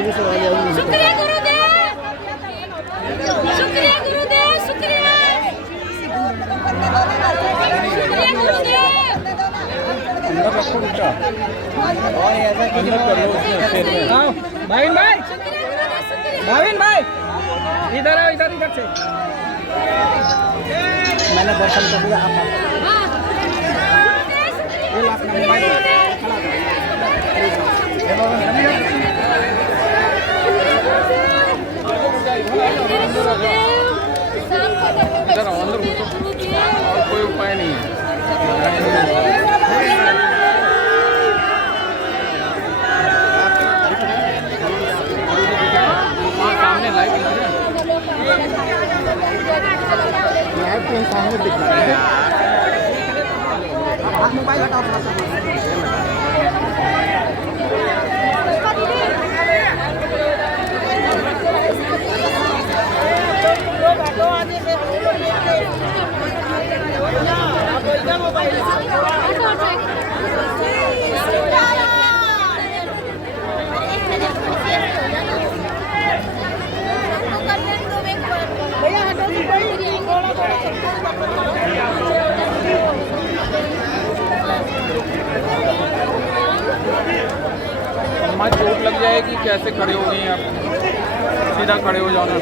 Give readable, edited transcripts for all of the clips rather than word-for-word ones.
शुक्रिया गुरुदेव, शुक्रिया गुरुदेव, शुक्रिया, शुक्रिया गुरुदेव। भाविन भाई, भाविन भाई, इधर आओ, इधर इधर से। मैंने दर्शन कर दिया आप। इधर आओ, अंदर घुसो, और कोई उपाय नहीं है। सामने लाइट सामने दिख रहा है। आप मोबाइल हटाओ थोड़ा सा। हमारी चोट लग जाएगी, कैसे खड़े हो गए आप? सीधा खड़े हो जाओ ना।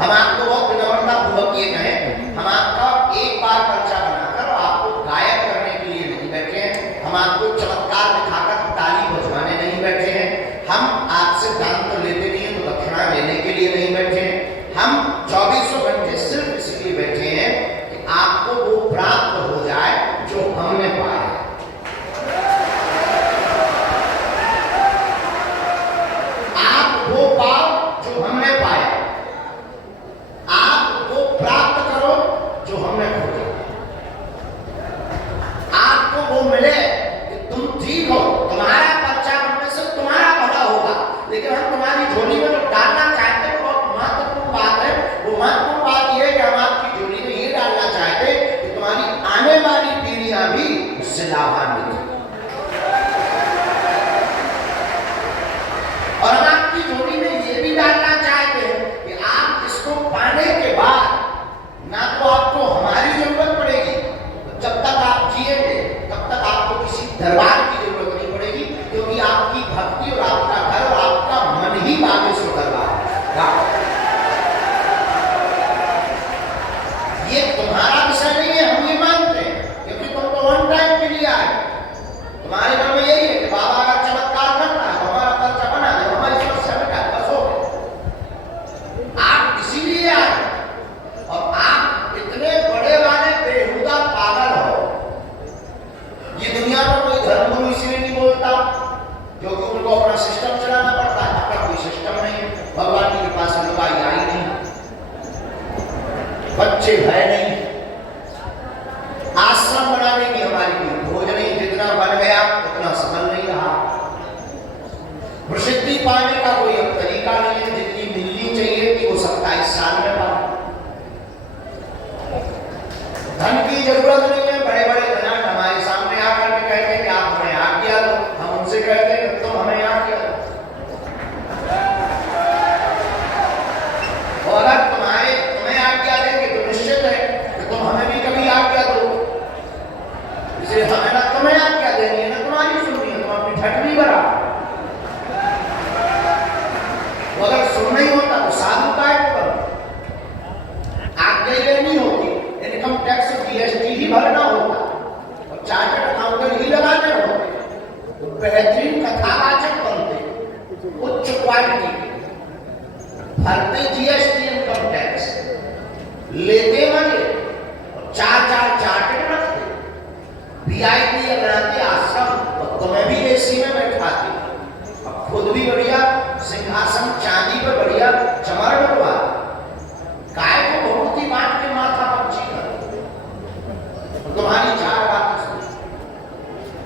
हम आपको बहुत विनम्रतापूर्वक ये कहें, हम आपका एक बार पर्चा बनाकर आपको गायब करने के लिए नहीं बैठे हैं, हम आपको चमत्कार दिखाकर ताली बजवाने नहीं बैठे हैं, हम आपसे दान तो लेते नहीं है तो दक्षिणा लेने के लिए नहीं बैठे हैं। हम 24 घंटे सिर्फ इसलिए बैठे हैं कि आपको वो प्राप्त हो जाए जो हमने पाया। आप वो पाओ जो हमने पाया, आप वो प्राप्त करो जो हमने खोजा। आपको वो मिले कि तुम ठीक हो, तुम्हारा पर्चा बनने से तुम्हारा भला होगा, लेकिन हम तुम्हारी झोली में जो डालना चाहते हैं वो महत्वपूर्ण बात है। वो महत्वपूर्ण बात यह है कि हम आपकी झोली में ये डालना चाहते हैं कि तुम्हारी आने वाली पीढ़ियां भी उससे लाभान्वित हो। और हम आपकी झोली में ये भी डालना चाहते हैं कि आप इसको पाने के बाद ना तो आपको हमारी जरूरत पड़ेगी, जब तक आप जिएंगे तब तक आपको किसी दरबार की जरूरत नहीं पड़ेगी, क्योंकि आपकी भक्ति और आपका घर और आपका मन ही बागेश्वर दरबार है। ये तुम्हारा विषय नहीं है, हम ये मानते हैं, क्योंकि तुम तो वन टाइम के लिए आए। तुम्हारे मन में यही है कि बाबा अगर चमत्कार करना है तो हमारा पर्चा बना दे, हमारी समस्या मिटा, बस हो गया। आप इसीलिए आए और आप इतने बड़े वाले बेहुदा पागल हो। ये दुनिया में कोई धर्मगुरु इसलिए नहीं बोलता क्योंकि उनको अपना सिस्टम चलाना पड़ता है, अपना कोई सिस्टम नहीं है। भगवान की कृपा से लुगाई आई नहीं, बच्चे है नहीं, आश्रम बनाने की हमारी कोई खोज नहीं, जितना बन गया उतना संभल नहीं रहा। प्रसिद्धि पाने का कोई अब तरीका नहीं है, जितनी मिलनी चाहिए कि वो 27 साल में पाए। धन की जरूरत नहीं है, बड़े बड़े धनाढ्य हमारे सामने आकर के कहते हैं कि आप हमें आज्ञा दो, हम उनसे कहते हैं कि तुम हमें आज्ञा दो। और अगर तुम्हें आज्ञा देंगे तो निश्चित है कि तुम हमें भी कभी आज्ञा दो। इसलिए हमें ना तुम्हें आज्ञा देनी है ना तुम्हारी सुननी है, तुम अपनी ठट नहीं भरा। तो अगर सुन नहीं होता तो साधु का आज्ञा लेनी होती, इनकम टैक्स जीएसटी ही भरना होता और चार्टर्ड अकाउंटेंट ही लगाने होते, तो बेहतरीन कथावाचक बनते, उच्च क्वालिटी भरते जीएसटी इनकम टैक्स लेते मजे और चार चार्टर्ड रखते, वीआईपी बनाते आश्रम, तो तुम्हें भी एसी में बैठाते, अब खुद भी बढ़िया सिंहासन चांदी पर बढ़िया चमर डलवा, काय को बहुत ही बांट के माथा पंची कर तुम्हारी चार बातें सुन।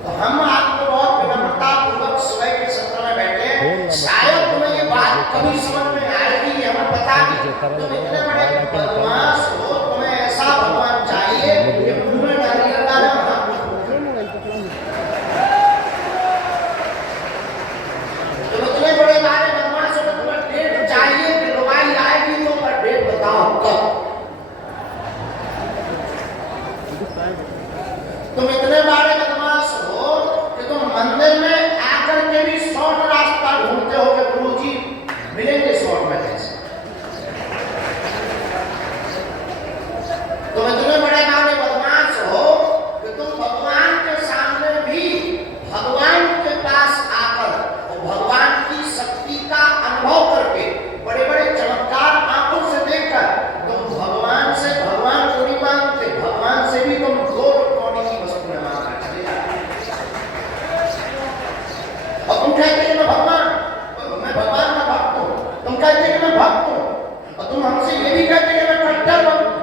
तो हम आपको बहुत विनम्रता पूर्वक सुबह के सत्र में बैठे, शायद तुम्हें ये बात कभी समझ में आएगी, हमें पता नहीं तुम इतने बड़े बदमाश हो, तुम्हें ऐसा भगवान चाहिए कि मुंह में नारियल डाले वहां। तुम इतने बड़े बारे बदमाश हो, तुम्हें डेट चाहिए कि लुगाई आएगी तो पर डेट बताओ कब। तुम इतने बड़े बदमाश हो कि तुम मंदिर में आकर के भी शॉर्ट रास्ता ढूंढते हो कि गुरुजी मिलेंगे शॉर्ट में कैसे। तुम इतने बड़े बदमाश हो कि तुम भगवान के सामने भी भगवान के पास आकर और भगवान की शक्ति का अनुभव करके बड़े बड़े चमत्कार आंखों से देखकर तुम भगवान से भगवान को नहीं मांगते, भगवान से भी तुम 2 कौड़ी की वस्तु में मांगना चले जाते। और तुम कहते हैं मैं भगवान में भक्त हूं, तुम कहते हैं मैं भक्त हूं, और तुम हमसे ये भी कहते हैं मैं कट्टर भक्त हूं।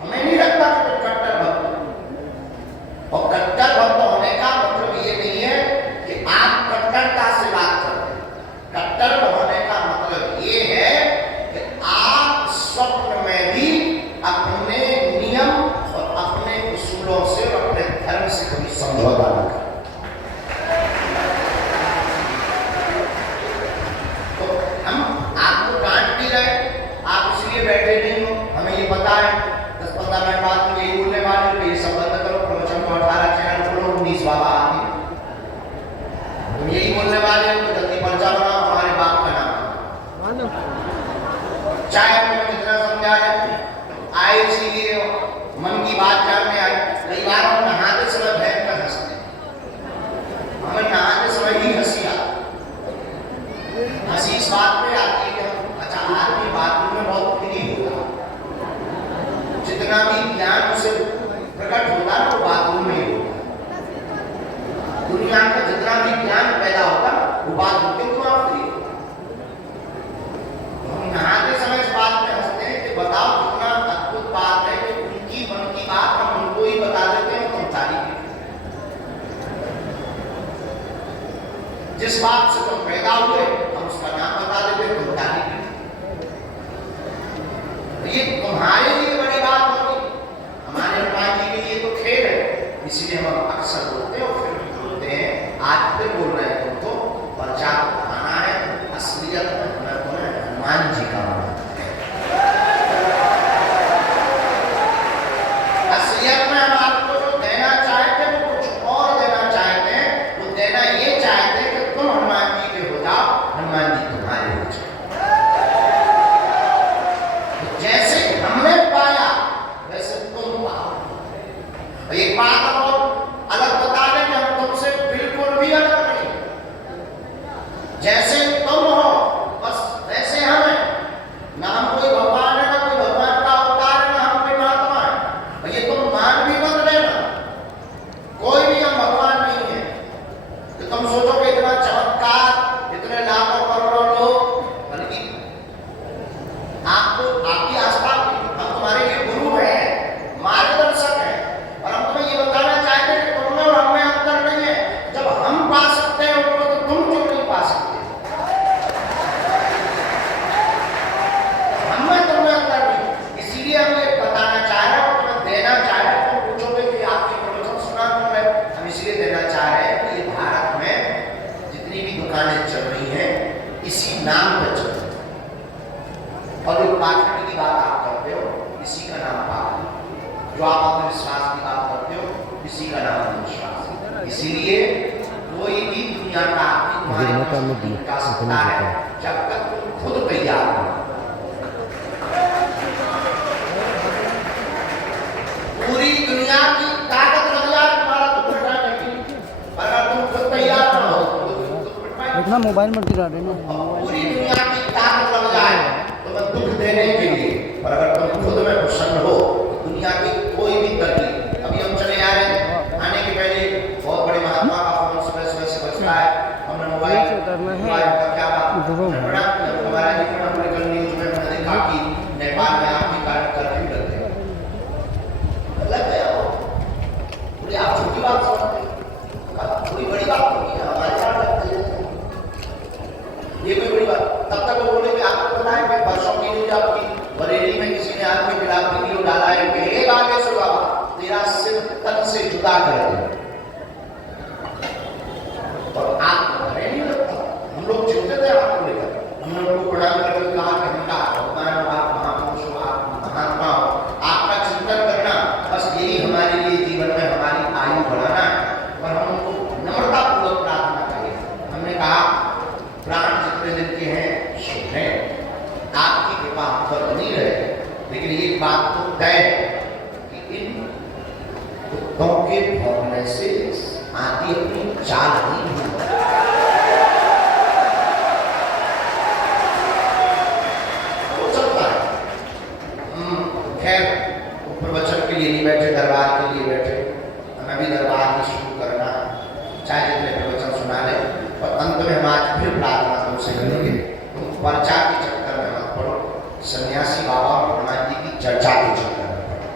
हमें नहीं लगता कि तुम कट्टर भक्त हो। और कट्टर भक्त होने का मतलब ये नहीं है कि आप कट्टरता से बात करते हैं। कट्टर होने का मतलब ये है कि आप स्वप्न में भी अपने नियम और अपने उसूलों से और अपने धर्म से कभी समझौता न करें। तो हम आपको डांट भी रहे, आप इसलिए बैठे नहीं हो, हमें ये पता है 10-15 मिनट बाद में यही बोलने वाले हो, ये सब बंद करो, प्रवचन को 18 चैनल खोलो, 19 बाबा आते हैं। तुम यही बोलने वाले हो कि जल्दी पर्चा बनाओ, हमारे बाप का नाम चाहे तुम्हें जितना समझा जाए आए, इसीलिए मन की बात जानने आए। कई बार हम नहाते समय भयंकर हंसते, हमें नहाते समय ही हंसी आती। हंसी इस बात पे आती है कि अच्छा आदमी बाथरूम में बहुत फ्री होता, जितना भी ज्ञान उसे प्रकट होता है वो बाथरूम में ही होता। दुनिया का जितना भी ज्ञान पैदा होता वो बाथरूम के तुम आप फ्री होता। हम नहाते समय इस बात में हंसते हैं कि बताओ कितना अद्भुत बात है कि उनकी मन की बात हम उनको ही बता देते हैं, तुम तारीफ। जिस बात से तुम पैदा हुए हम उसका नाम बता देते हैं, तुम तारीफ। ये तुम्हारे लिए बड़ी बात होती, हमारे हनुमान जी के लिए तो खेल है, इसलिए हम अक्सर बोलते हैं और फिर बोलते हैं। आज फिर बोल रहे हैं तुमको पर्चा बनाना है, असलियत में हमें तुम्हें हनुमान जी का बनाना है। असलियत में हम आपको जो देना चाहते हैं वो कुछ और देना चाहते हैं, वो देना ये चाहते हैं कि तुम हनुमान जी के हो जाओ, हनुमान जी तुम्हारे हो जाओ। जैसे हमने पाया वैसे तुम पाओ। एक बात और कोई भी दुनिया का आदमी तुम्हारे मस्तिष्क में का सकता है जब तक तुम खुद तैयार हो। पूरी दुनिया की ताकत लग जाए तुम्हारा दुख मिटाने की, अगर तुम खुद तैयार ना हो तो दुख मिटाएगा। देखना मोबाइल में गिरा देना। पूरी दुनिया की ताकत लग जाए तुम्हें दुख देने के लिए, पर अगर तुम खुद में प्रसन्न हो दुनिया की कोई भी तरकीब। अभी हम चले आ रहे हैं, आने के पहले बहुत बड़े महात्मा का फोन सुबह सुबह से बजता है, हमने मोबाइल का क्या बात हमारा जीवन पॉलिटिकल न्यूज में मैंने देखा कि नेपाल में आखिरी कारण कर्फ्यू लग गया, लग गया वो। बोले आप छोटी बात समझते हैं, कोई बड़ी बात नहीं है, हमारे साथ लगती है ये कोई बड़ी बात। तब तक वो बोले कि आपको पता है कि वर्षों की न्यूज आपकी बरेली में किसी ने आदमी खिलाफ वीडियो डाला है कि एक आगे से बाबा तेरा सिर तन से जुदा कर दे, और आप भरे नहीं लगता। हम लोग चिंतित थे आपको लेकर, हमने उनको प्रणाम करके कहा कि हमका भगवान आप महापुरुष हो, आप महात्मा हो, आपका चिंतन करना बस यही हमारे लिए जीवन में हमारी आयु बढ़ाना है। पर हम उनको नम्रतापूर्वक प्रार्थना करें। हमने कहा प्राण जितने दिन के हैं शुभ है, आपकी कृपा हम पर बनी रहे, लेकिन एक बात तो तय है कि इन कुत्तों के भौंकने से आदि अपनी चाल नहीं भूलता। हो सकता है खैर प्रवचन के लिए नहीं बैठे, दरबार के लिए बैठे, हमें भी दरबार में शुरू करना, चाहे जितने प्रवचन सुना ले, और अंत में हम आज फिर प्रार्थना तुमसे करेंगे। तुम पर्चा के चक्कर में मत पड़ो, सन्यासी बाबा और हनुमान जी की चर्चा के चक्कर में पड़ो।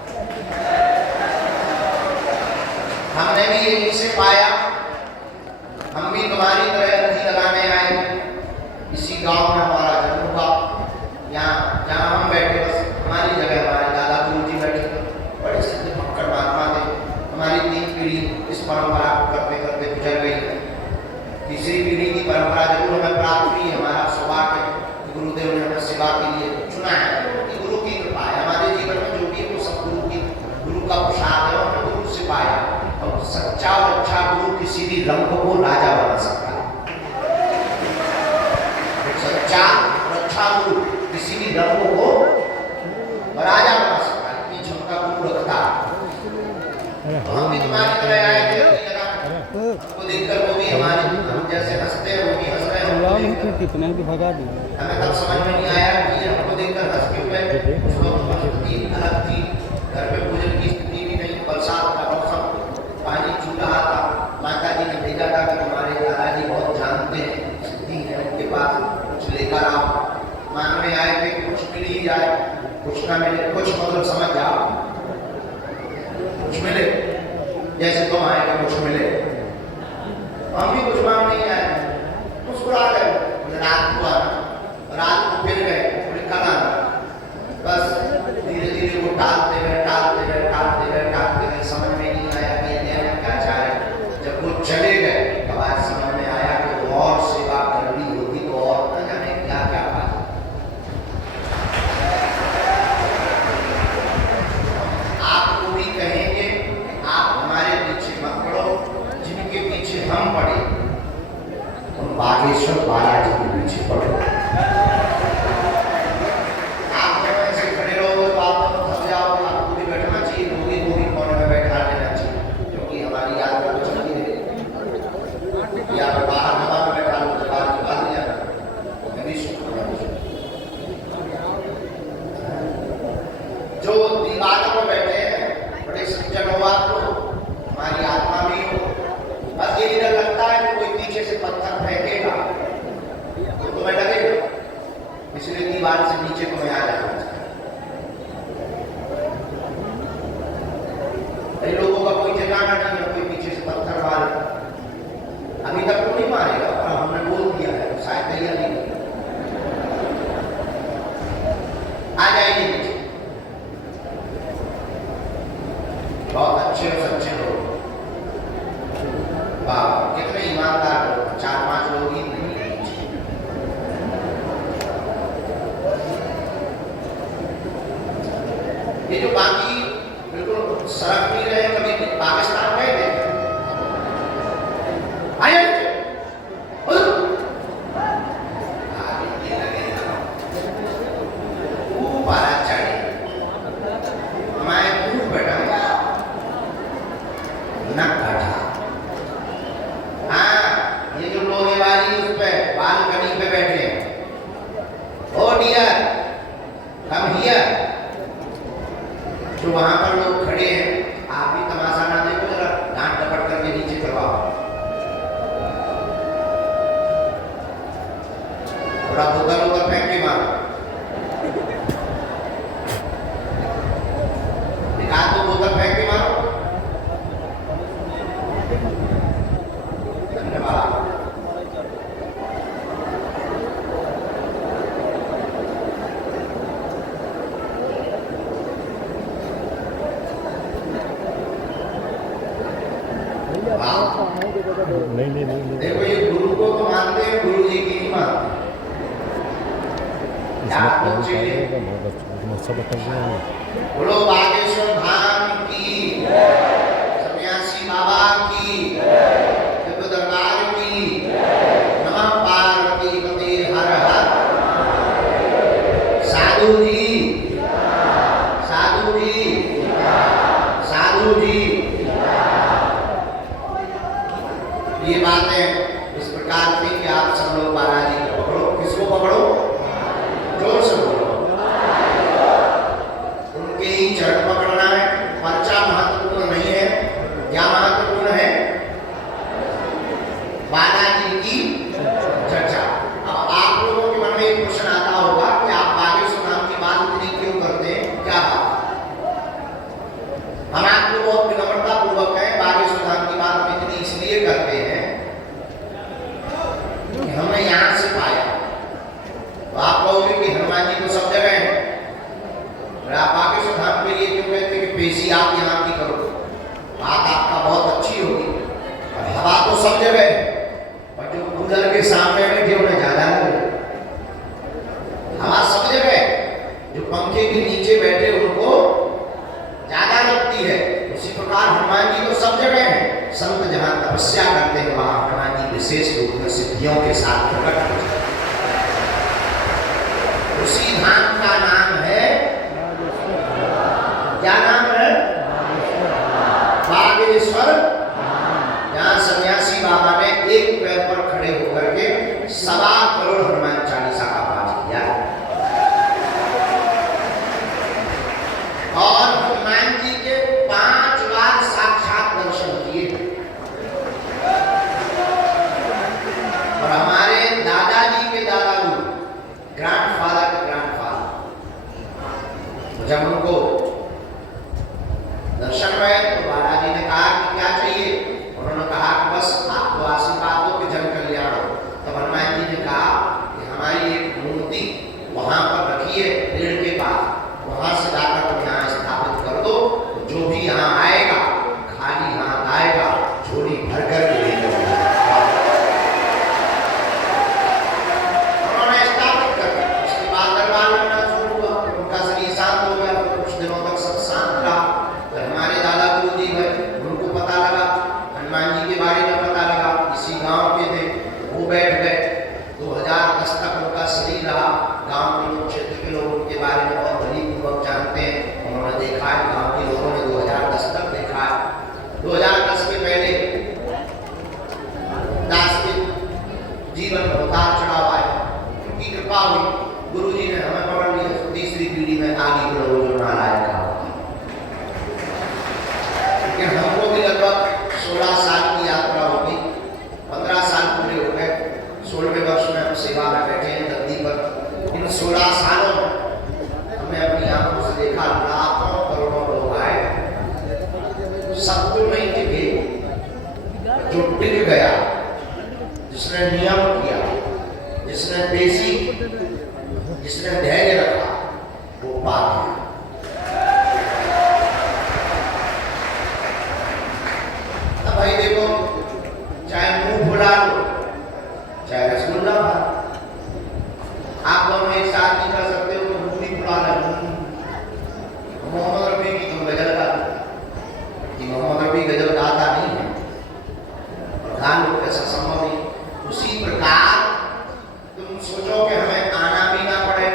हमने भी यही से पाया, हम भी तुम्हारी तरह अर्जी लगाने आए। इसी गांव में हमारा जन्म हुआ, यहाँ जहाँ हम बैठे बस हमारी जगह हमारे दादा गुरु जी बैठे, बड़े सिद्ध भक्कड़ महात्मा थे। हमारी 3 पीढ़ी इस परंपरा को करते करते गुजर गई। तीसरी पीढ़ी की परंपरा जरूर हमें प्राप्त हुई। हमारा सौभाग्य है, गुरुदेव ने हमें सेवा के लिए चुना है, कि गुरु की कृपा है हमारे जीवन में, जो भी वो सब गुरु का प्रसाद है, हमने गुरु से पाया। और सच्चा और अच्छा गुरु किसी भी रंग को राजा बना सकता है। सच्चा और अच्छा गुरु किसी भी रंग को राजा बना सकता है, इतनी क्षमता गुरु रखता है। हम भी तुम्हारी तरह आए थे, हमको देखकर वो भी हमारे हम जैसे हंसते हैं, वो भी हंस रहे हैं। कितने भी भगा दी, हमें तब समझ में नहीं आया कि हमको देखकर हंस क्यों रहे। उस वक्त परिस्थिति अलग थी, घर पे भोजन की स्थिति भी नहीं, बरसात का मौसम, पानी चू रहा था। माता जी ने भेजा था कि हमारे दादाजी बहुत जानते हैं, सिद्धि है उनके पास, कुछ लेकर आओ। मांगने आए थे कि कुछ मिल ही जाए, कुछ ना मिले, कुछ मतलब समझ जाओ, कुछ मिले, जैसे तुम आएगा कुछ मिले। हम भी कुछ मांग नहीं आए, मुस्कुरा गए। रात को आना, रात को फिर गए, कल आना, बस धीरे धीरे वो टालते गए, टालते गए, टालते गए, टालते गए। समझ में नहीं आया कि ये क्या चाह रहे। जब वो चले गए तब आज समझ में आया कि वो और सेवा करनी होती तो और न जाने क्या क्या बात। आपको भी कहेंगे आप हमारे पीछे मत पड़ो, जिनके पीछे हम पड़े तुम बागेश्वर बालाजी के पीछे पड़ो। आप ऐसे खड़े रहो तो आप थक जाओगे, आपको भी बैठना चाहिए, लोगी कोने में बैठा लेना चाहिए, क्योंकि हमारी यात्रा तो चलती रहेगी। या तो बाहर हवा में बैठा लो, बाहर की बात नहीं आना, जो दीवारों में बैठे हैं बड़े सज्जन हो आप लोग, हमारी आत्मा भी हो। बस ये डर लगता है कि कोई पीछे से पत्थर फेंकेगा तो तुम्हें लगेगा, इसलिए दीवार से नीचे तुम्हें आ जाना चाहिए। कई लोगों का कोई ठिकाना नहीं है, कोई पीछे से पत्थर मारे, अभी तक तो नहीं मारे, हियर, कम हियर। जो वहां पर लोग खड़े हैं, आप भी तमाशा ना देखो, जरा डांट डपट करके नीचे करवाओ। थोड़ा बोतल उधर फेंक के मारो, दिखा दो, बोतल फेंक के मारो। धन्यवाद। नहीं देखो, ये गुरु को तो मानते हैं, गुरु जी की नहीं मानते। आप लोग चाहिए बोलो बागेश्वर धाम की, सन्यासी बाबा की, जगत दरबार की, नमः पार्वती पते हर हर। साधु जी, साधु जी, साधु जी। ये बातें इस प्रकार थी कि आप सब लोग बालाजी को पकड़ो। किसको पकड़ो? जोर से बोलो। उनके ही चरण पकड़ना है। पर्चा महत्वपूर्ण नहीं है। क्या महत्वपूर्ण है? बालाजी की चर्चा। अब आप लोगों के मन में एक प्रश्न आता होगा कि आप बागेश्वर नाम की बात इतनी क्यों करते हैं? क्या बात? हम आप लोग बहुत विनम्रता पूर्वक है, बागेश्वर धाम की बात हम इतनी इसलिए करते हैं कि हमने यहां से पाया। तो आप कहोगे कि हनुमान जी तो सब जगह है, और आप बागेश्वर धाम के लिए क्यों कहते कि पेशी आप यहाँ की करो? बात आपका बहुत अच्छी होगी, और हवा तो सब जगह है, और जो कूलर के सामने बैठे उन्हें ज्यादा लगे। हवा सब जगह है, जो पंखे के नीचे बैठे उनको ज्यादा लगती है। उसी प्रकार हनुमान जी तो सब जगह है। संत जहां तपस्या करते हैं वहां हनुमान जी विशेष रूप में सिद्धियों के साथ प्रकट होते हैं। उसी धाम का नाम है, क्या नाम है? बागेश्वर। जहां सन्यासी बाबा ने एक पैर पर खड़े होकर के 1.25 करोड़ हनुमान चालीसा का पाठ किया, और हनुमान जी के 5 बार साक्षात दर्शन किए। और हमारे दादाजी के दादाजी, ग्रैंडफादर के ग्रैंडफादर, जब उनको दर्शन हुए तो बालाजी ने कहा कि क्या चाहिए? उन्होंने कहा कि बस आपको आशीर्वाद दो कि जन कल्याण हो। तब हनुमान जी ने कहा कि हमारी एक मूर्ति वहां पर रखिए पेड़ के पास, वहां से जाकर तुम यहाँ स्थापित कर दो। जो भी यहाँ आएगा खाली हाथ आएगा, झोली भर कर के ले जाएगा। उन्होंने स्थापित कर दिया। उसके बाद दरबार लगना शुरू हुआ, उनका शरीर शांत हो गया। कुछ दिनों तक सब शांत रहा। तो हमारे दादा गुरु जी गए, उनको पता लगा, हनुमान जी के बारे में पता लगा। इसी गांव के थे, वो बैठ गए। 2010 तक उनका शरीर रहा। गांव के लोग, क्षेत्र के लोग उनके बारे में बहुत बलीपूर्वक जानते हैं। उन्होंने देखा है, गांव के लोगों ने 2010 तक देखा है। 2010 के पहले दास के जीवन में उतार चढ़ाव आए, उनकी कृपा हुई। गुरु जी ने हमें पकड़ लिया। तीसरी पीढ़ी में आगे के लोगों जो नारायण का, लेकिन हमको भी लगभग 16 साल की यात्रा होगी। 15 साल पूरे हो गए। 16वें वर्ष में हम सेवा में बैठे हैं गद्दी पर। इन 16 सालों में हमने अपनी आंखों से देखा लाखों करोड़ों लोग आए, सबको नहीं टिके। जो टिक गया, जिसने नियम किया, जिसने पेशी की, जिसने धैर्य रखा, वो पा गया। अब भाई देखो, चाहे मुंह फुला लो, चाहे रसगुल्ला खा, आप दोनों एक साथ नहीं कर सकते हो तो मुंह भी फुला लो। मोहम्मद रफी की तुम गजल गाते, कि मोहम्मद रफी गजल गाता नहीं है, गान लो, ऐसा संभव नहीं। उसी प्रकार तुम सोचो कि हमें आना भी ना पड़े,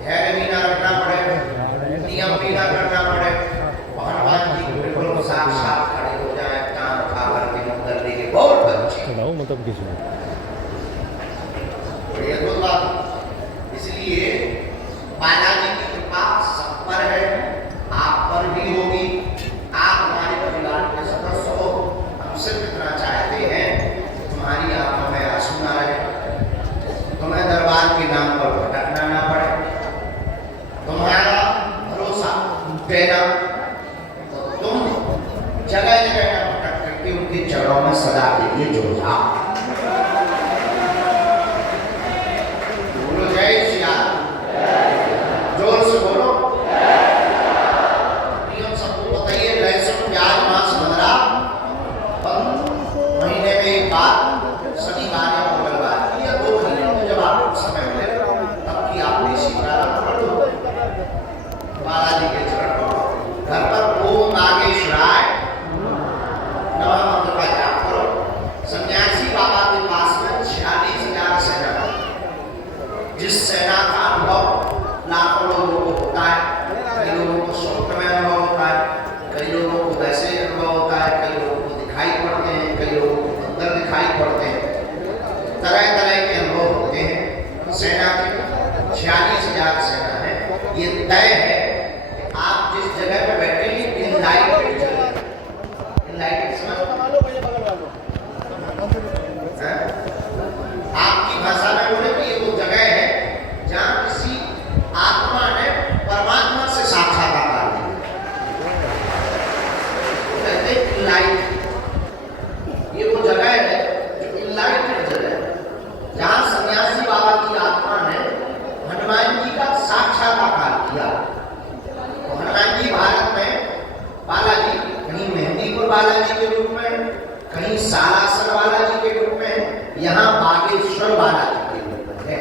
धैर्य भी ना रखना पड़े, नियम भी ना करना पड़े, हनुमान जी बिल्कुल साक्षात खड़े हो जाए, कान उठा करके मंदिर लेके बहुत बच्चे मतलब किसी ये तो बात। इसलिए इसीलिए बालाजी की कृपा सब पर है, आप पर भी होगी। आप हमारे परिवार के सदस्य हो, हम सिर्फ इतना चाहते हैं तुम्हारी आंखों में आंसू ना रहे, तुम्हें दरबार के नाम पर भटकना ना पड़े, तुम्हारा भरोसा टूटे ना, तो तुम जगह जगह न भटक करके उनके चरणों में सदा के लिए जुड़ जाओ। बोलो जय श्री राम, जोर से बोलो। नियम सबको बताइए, लहसुन प्याज मांस मदरा महीने में एक बार, शनिवार या मंगलवार या 2 महीने में जब आपको समय मिले तब की आप देसी प्रारंभ कर दो, बालाजी के चरण पर घर पर ओम नागेश्वराय नमः मंत्र का जाप करो। सन्यासी बाबा के पास में 46,000 सेना, जिस सेना का अनुभव लाखों लोगों को होता है, कई लोगों को स्वप्न में अनुभव होता है, कई लोगों को वैसे अनुभव होता है, कई लोगों को दिखाई पड़ते हैं, कई लोगों को अंदर दिखाई पड़ते हैं, तरह तरह के अनुभव होते हैं। सेना के 46,000 सेना है, ये तय है कि आप जिस जगह पे बैठे हैं इनलाइटेड जगह, इनलाइटेड समझ आपकी भाषा में बोले कि ये वो जगह है जहाँ किसी आत्मा ने परमात्मा से साक्षात्कार किया, कहते हैं इनलाइट। ये वो जगह है जो इनलाइटेड जगह है, जहाँ सन्यासी बाबा की आत्मा ने हनुमान जी का साक्षात्कार किया। तो हनुमान जी भारत में बालाजी, कहीं मेहंदीपुर बालाजी के रूप में, कहीं सालासर बालाजी के रूप में, यहाँ बागेश्वर बालाजी के रूप में है।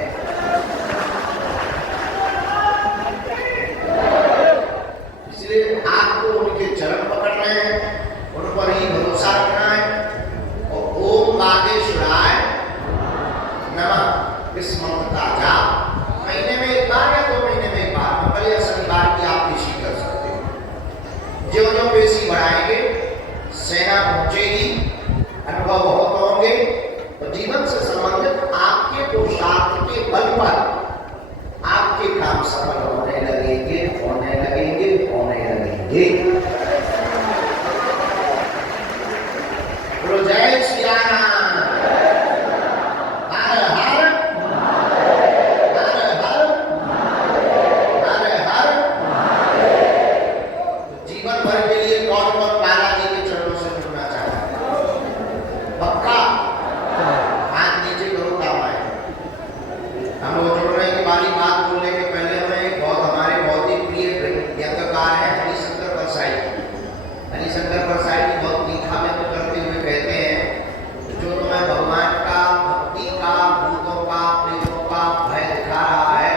इसलिए आपको उनके चरण पकड़ने हैं, उन पर ही भरोसा रखना है और ओम बागेश्वराय नमः इस मंत्र का जाप महीने में एक बार या 2 महीने में एक बार, मंगल या शनिवार की आप पेशी कर सकते हो। जो जो पेशी बढ़ाएंगे सेना पहुंचेगी, अनुभव बहुत होंगे, तो जीवन से संबंधित आपके पुरुषार्थ के बल पर आपके काम सफल होने लगेंगे, होने लगेंगे, होने लगेंगे। बोलो जय श्री राम, हर हर हर हर हर हर। जीवन भर के लिए कौन कौन बालाजी के चरणों से जुड़ना चाहता है? पक्का हाथ नीचे करो, काम आए। हम लोग जुड़ने की बारी बात बोलने के पहले हमें एक हमारे बहुत ही प्रिय व्यंग्यकार है हरिशंकर परसाई। हरिशंकर परसाई की बहुत तीखा व्यंग करते हुए कहते हैं, जो तुम्हें भगवान का, भक्ति का, भूतों का, प्रेतों का भय दिखा रहा है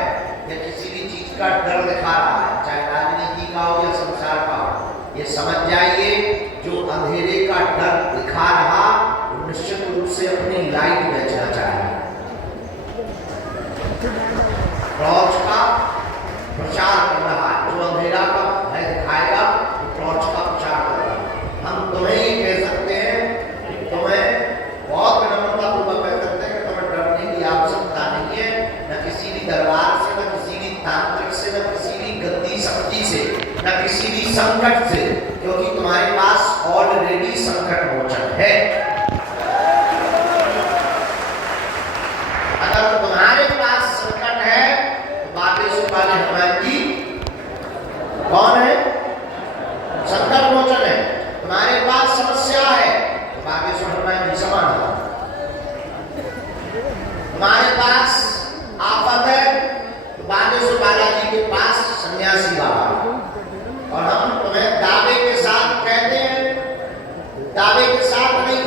या किसी भी चीज का डर दिखा रहा है, चाहे राजनीति का हो या संसार का हो, ये समझ जाइए जो अंधेरे का डर दिखा रहा वो निश्चित रूप से अपनी लाइट बेचना चाहे। टॉर्च का प्रचार कर रहा है, जो अंधेरा का भय दिखाएगा वो टॉर्च का प्रचार कर रहा है। हम तुम्हें ही कह सकते हैं, तुम्हें बहुत विनम्रता पूर्वक कह सकते हैं कि तुम्हें डरने की आवश्यकता नहीं है, न किसी भी दरबार से, न किसी भी तांत्रिक से, न किसी भी गद्दी शक्ति से, न किसी भी संकट से, क्योंकि तुम्हारे पास ऑलरेडी संकट मोचन है। अगर तुम्हारे पास संकट है तो बागेश्वर वाले हनुमान जी कौन है? संकट मोचन है। तुम्हारे पास समस्या है तो बागेश्वर हनुमान जी समाधान। तुम्हारे पास आफत है तो बागेश्वर बालाजी के पास सन्यासी बाबा। और हम तुम्हें दावे के साथ कहते हैं, दावे के साथ नहीं,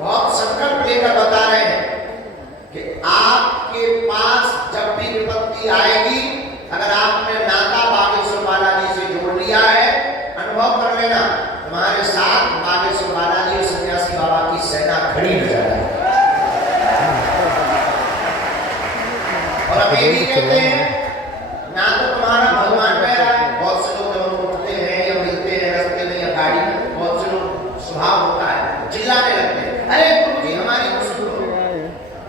बहुत संकल्प लेकर बता रहे हैं कि आपके पास जब भी विपत्ति आएगी, अगर आपने नाता बागेश्वर बालाजी से जोड़ लिया है, अनुभव कर लेना तुम्हारे साथ बागेश्वर बालाजी और सन्यासी बाबा की सेना खड़ी नजर आएगी। और अब ये भी कहते हैं, ना तो तुम्हारा भगवान कह रहा है, बहुत से लोग जब उठते हैं या मिलते हैं रास्ते में या गाड़ी में, बहुत से लोग स्वभाव होता है चिल्लाने लगते हैं, अरे गुरु जी हमारी कुछ सुनो।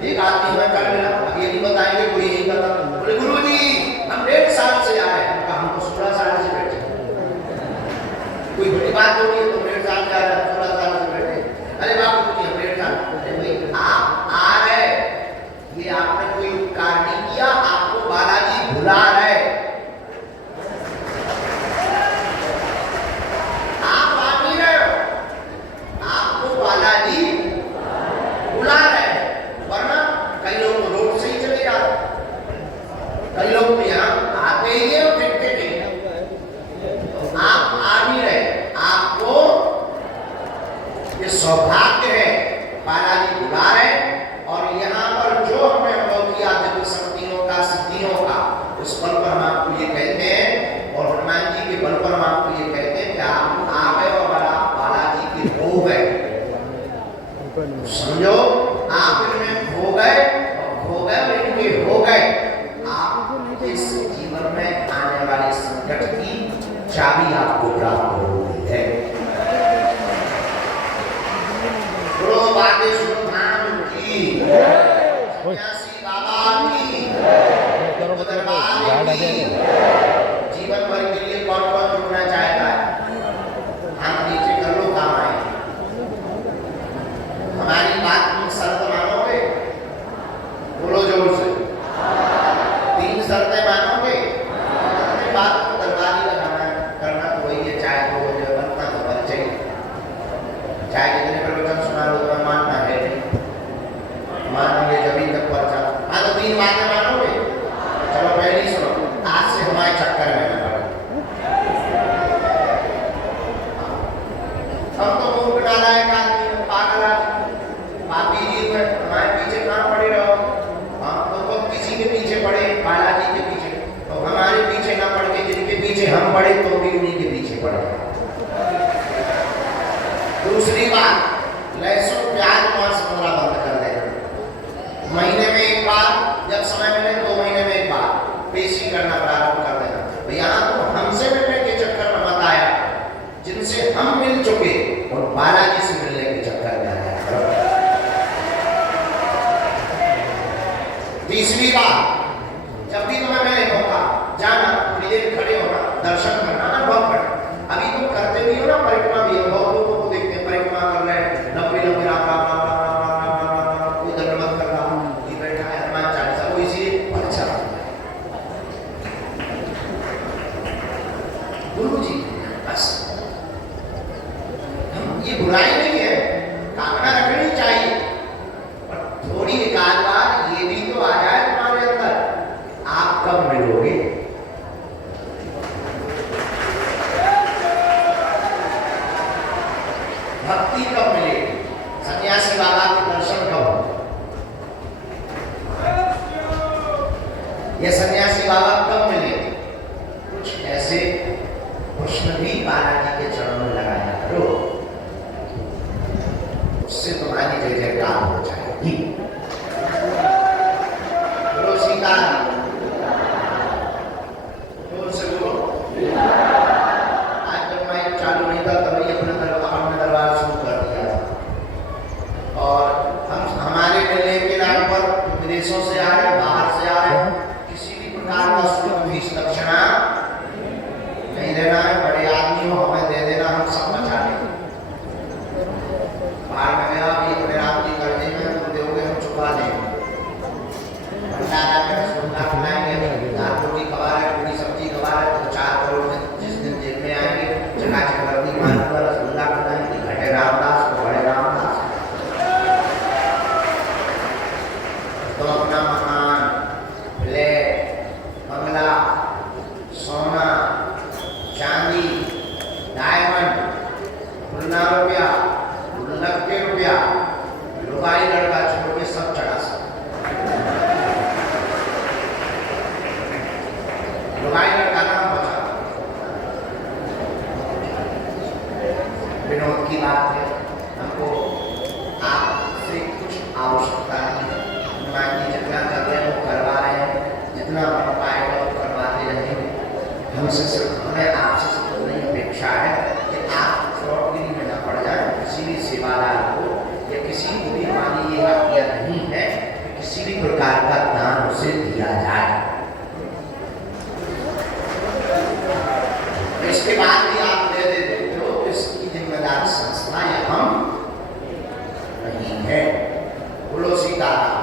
एक आदमी हमें कल मिला, अब ये नहीं बताएंगे कोई यही बता, बोले गुरु जी बुला रहे हैं और यहाँ पर जो हमने अनुभव किया दिव्य शक्तियों का, सिद्धियों का, उस बल पर हम आपको ये कहते हैं और हनुमान जी के बल पर हम आपको ये कहते हैं कि आप आ गए और आप बालाजी के हो गए। समझो, आप इनमें खो गए और खो गए और इनके हो गए। आप इस जीवन में आने वाले संकट की चाबी आपको प्राप्त हो गई है। गुरु बागेश्वर धाम की, सन्यासी बाबा की, दरबार की। जीवन भर के लिए कौन कौन जुड़ना चाहता है? हाथ नीचे कर लो, काम आएंगे। हमारी बात तुम शर्त मानोगे? बोलो जोर से। 3 शर्तें मानोगे? अपनी बात को दरबारी लगाना करना तो वही है, चाहे तो वो बनना तो बन चाहिए, चाहे जितने प्रवचन सुना लो तो मानना है नहीं, मानोगे जब तक पर्चा। हाँ तो 3 बातें मानोगे? चलो पहली सुनो, आज से हमारे चक्कर में न पड़ो। हम तो मूर्ख नालायक आदमी, पागल आदमी, पापी जीव है, हमारे पीछे कहाँ पड़े रहो? हम तो खुद किसी के पीछे पड़े, बालाजी के पीछे, तो हमारे पीछे ना पड़ के जिनके पीछे हम पड़े तो भी उन्हीं के पीछे पड़े। दूसरी बात, लहसुन प्याज मांस मुद्रा बंद कर देना। महीने में एक बार, जब समय मिले 2 महीने में एक बार पेशी करना प्रारंभ कर देना। तो यहाँ तो हमसे मिलने के चक्कर में मत आया, जिनसे हम मिल चुके और बालाजी से मिलने के चक्कर में आया। तीसरी बात, जब भी तुम्हें मिले मौका, जाना, थोड़ी देर खड़े होना, दर्शन करना, अनुभव करना। अभी तुम करते भी हो ना परिक्रमा भी, बहुत लोगों को देखते हैं परिक्रमा कर रहे हैं, लंबी लंबी राम राम राम राम राम राम राम राम राम, कोई दंडवत कर रहा, कोई बैठा है हनुमान चालीसा, वो इसीलिए अच्छा गुरु जी। बस हम ये बुराई नहीं है, कामना रखनी चाहिए, पर थोड़ी एकाध बार ये भी तो आ जाए तुम्हारे अंदर, आप कब मिलोगे? भक्ति कब मिलेगी? सन्यासी बाबा के दर्शन कब होंगे? ये सन्यासी बाबा कब मिलेंगे? कुछ ऐसे प्रश्न भी बालाजी के चरणों में लगाया करो, उससे तुम्हारी जय जयकार हो जाएगी। बोलो सीताराम, जोर से बोलो। आज जब माइक चालू नहीं था तभी अपने दरबार शुरू कर दिया था। और हम हमारे मिलने के नाम पर विदेशों से आ रहे, बाहर से आ रहे, किसी भी प्रकार का शुल्क फीस दक्षिणा नहीं देना है। बड़े आदमी हो, हमें दे देना, हम सब बचा लेंगे। बाहर में गया भी अपने राम जी कर्जे में, तुम दोगे हम चुका देंगे। भंडारा में रसगुल्ला खिलाएंगे, दाल रोटी खवा रहे, पूरी सब्जी खवा रहे, तो 4 करोड़ में जिस दिन जेब में आएंगे, चकाचक वर्दी मानकर रसगुल्ला खिलाएंगे। घटे रामदास को बड़े रामदास। तो अपना मकान, फ्लैट, बंगला, सोना, चांदी, डायमंड, गुल्ला रुपया, गुल्लक के रुपया, लुगाई लड़का छोड़ के सब चढ़ा सकते। लुगाई लड़का नाम बचा। विनोद की बात है, हमको आपसे कुछ आवश्यकता नहीं है। हनुमान जी जितना कर रहे हैं वो करवा रहे हैं, जितना बन पाएगा वो करवाते रहेंगे। हमसे सिर्फ, हमें आपसे सिर्फ नहीं अपेक्षा है कि आप फ्रॉडगिरी में न पड़ जाए। किसी भी सेवादार को या किसी को भी हमारी ये आज्ञा नहीं है कि किसी भी प्रकार का दान उसे दिया जाए। इसके बाद भी आप दे देते हो, इसकी जिम्मेदार संस्था या हम नहीं है। बोलो सीताराम।